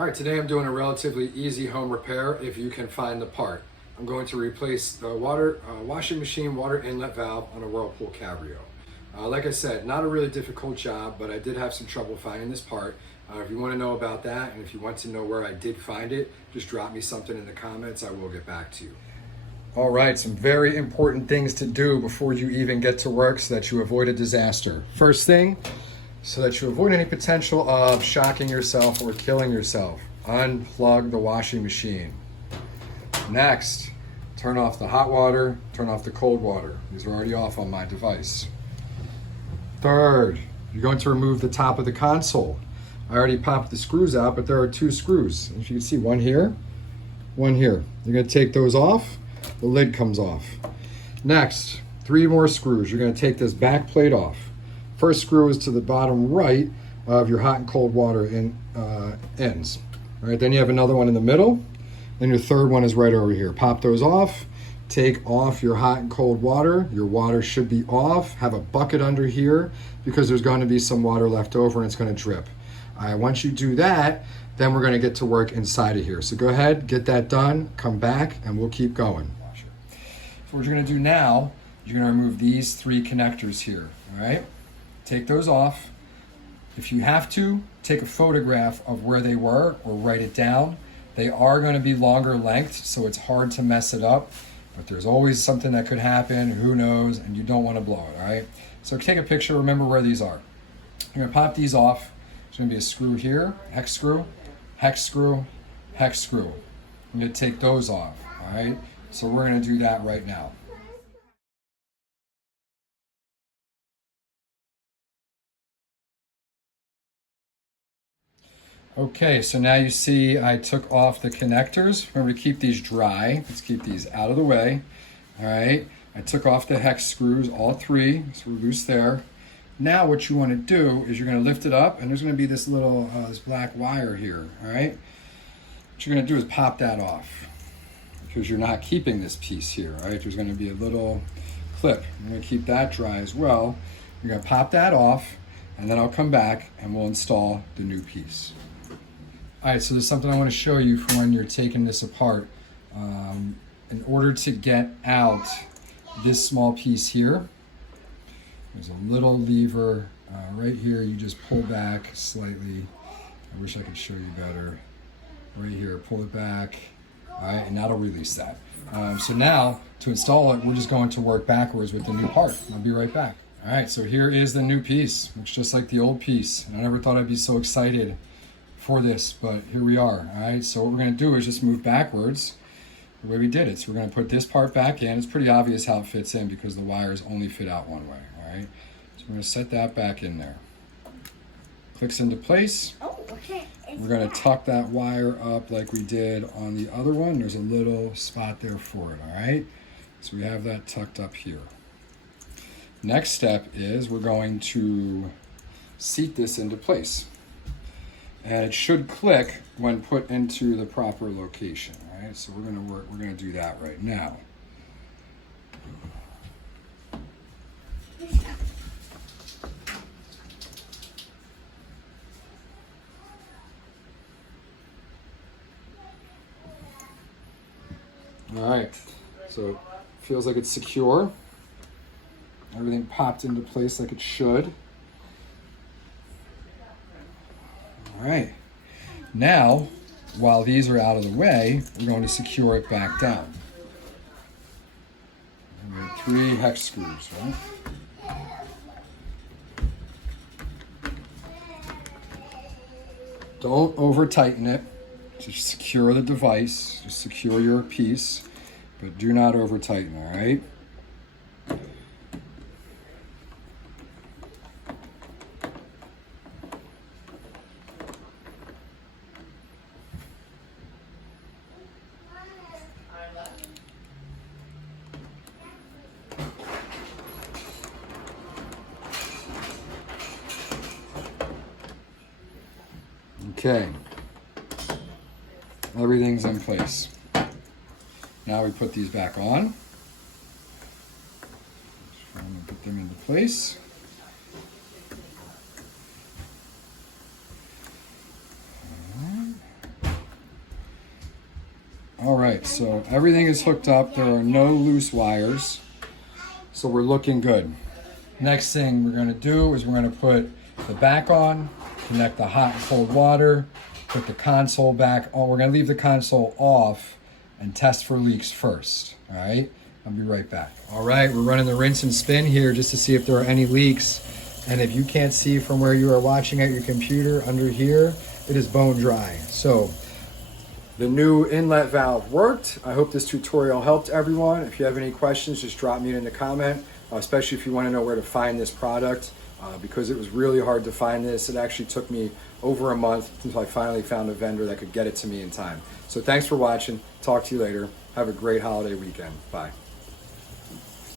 All right, today I'm doing a relatively easy home repair if you can find the part. I'm going to replace the washing machine water inlet valve on a Whirlpool Cabrio. Like I said, not a really difficult job, but I did have some trouble finding this part. If you want to know about that, and if you want to know where I did find it, just drop me something in the comments. I will get back to you. All right, some very important things to do before you even get to work so that you avoid a disaster. First thing, so that you avoid any potential of shocking yourself or killing yourself, unplug the washing machine. Next, turn off the hot water, turn off the cold water. These are already off on my device. Third, you're going to remove the top of the console. I already popped the screws out, but there are two screws. As you can see, one here, one here. You're going to take those off. The lid comes off. Next, 3 more screws. You're going to take this back plate off. First screw is to the bottom right of your hot and cold water ends. All right, then you have another one in the middle. Then your third one is right over here. Pop those off. Take off your hot and cold water. Your water should be off. Have a bucket under here because there's going to be some water left over and it's going to drip. Once you do that, then we're going to get to work inside of here. So go ahead, get that done, come back, and we'll keep going. So what you're going to do now, you're going to remove these 3 connectors here, all right? Take those off. If you have to, take a photograph of where they were or write it down. They are going to be longer length, so it's hard to mess it up, but there's always something that could happen, who knows, and you don't want to blow it, all right? So take a picture, remember where these are. You're going to pop these off. There's going to be a screw here, hex screw, hex screw, hex screw. I'm going to take those off, all right? So we're going to do that right now. Okay, so now you see I took off the connectors. Remember to keep these dry. Let's keep these out of the way. All right, I took off the hex screws, all 3, so we're loose there. Now what you want to do is you're going to lift it up, and there's going to be this little this black wire here, all right? What you're going to do is pop that off because you're not keeping this piece here, all right? There's going to be a little clip. I'm going to keep that dry as well. You're going to pop that off, and then I'll come back and we'll install the new piece. All right, so there's something I want to show you for when you're taking this apart. In order to get out this small piece here, there's a little lever right here. You just pull back slightly. I wish I could show you better. Right here, pull it back. All right, and that'll release that. So now, to install it, we're just going to work backwards with the new part. I'll be right back. All right, so here is the new piece. Looks just like the old piece. And I never thought I'd be so excited for this, but here we are. All right, so what we're going to do is just move backwards the way we did it. So we're going to put this part back in. It's pretty obvious how it fits in because the wires only fit out one way. All right, so we're going to set that back in there. Clicks into place. Oh, okay. We're going to tuck that wire up like we did on the other one. There's a little spot there for it. All right, so we have that tucked up here. Next step is we're going to seat this into place. And it should click when put into the proper location, all right? So we're gonna do that right now. All right, so it feels like it's secure. Everything popped into place like it should. All right, now, while these are out of the way, we're going to secure it back down. We have 3 hex screws, right? Don't over tighten it. Just secure the device, just secure your piece, but do not over tighten, all right? Okay, everything's in place. Now we put these back on. I'm going to put them into place. All right, so everything is hooked up. There are no loose wires. So we're looking good. Next thing we're gonna do is we're gonna put the back on, connect the hot and cold water, put the console back on. We're gonna leave the console off and test for leaks first, all right? I'll be right back. All right, we're running the rinse and spin here just to see if there are any leaks. And if you can't see from where you are watching at your computer under here, it is bone dry. So the new inlet valve worked. I hope this tutorial helped everyone. If you have any questions, just drop me in the comment, especially if you want to know where to find this product, because it was really hard to find this. It actually took me over a month until I finally found a vendor that could get it to me in time. So thanks for watching. Talk to you later. Have a great holiday weekend. Bye.